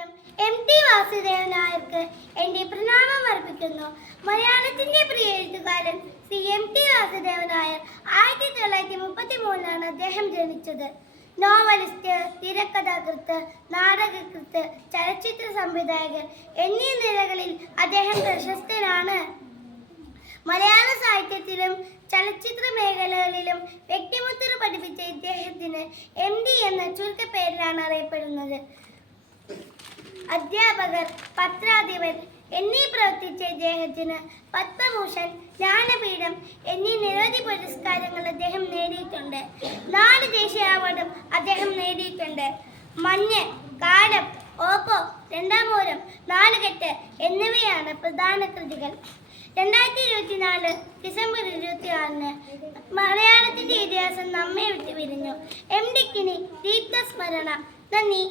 എഴുത്തുകാരൻ എം.ടി. വാസുദേവൻ നായർക്ക് എൻ്റെ പ്രണാമം അർപ്പിക്കുന്നു. മലയാളത്തിന്റെ പ്രിയ എഴുത്തുകാരൻ ശ്രീ എം.ടി. വാസുദേവൻ നായർ 1933 അദ്ദേഹം ജനിച്ചത്. നോവലിസ്റ്റ്, തിരക്കഥാകൃത്ത്, നാടകകൃത്ത്, ചലച്ചിത്ര സംവിധായകൻ എന്നീ നിലകളിൽ അദ്ദേഹം പ്രശസ്തനാണ്. മലയാള സാഹിത്യത്തിലും ചലച്ചിത്ര മേഖലകളിലും വ്യക്തിമുദ്ര പതിപ്പിച്ച ഇദ്ദേഹത്തിന് എം.ഡി. എന്ന ചുരുക്കപ്പേരിലാണ് അറിയപ്പെടുന്നത്. അധ്യാപകർ, പത്രാധിപർ എന്നീ പ്രവർത്തിച്ച ഇദ്ദേഹത്തിന് പത്മഭൂഷൺ, ജ്ഞാനപീഠം എന്നീ നിരവധി പുരസ്കാരങ്ങൾ അദ്ദേഹം നേടിയിട്ടുണ്ട്. 4 ദേശീയ അവാർഡും അദ്ദേഹം നേടിയിട്ടുണ്ട്. മഞ്ഞ്, കാലം, ഓപ്പോ, രണ്ടാമൂലം, നാലുകെട്ട് എന്നിവയാണ് പ്രധാന കൃതികൾ. 2024 ഡിസംബർ 26 മലയാളത്തിന്റെ ഇതിഹാസം നമ്മെ വിട്ടു പിരിഞ്ഞു. എം.ഡിക്കിനി ദീപ്തസ്മരണ. നന്ദി.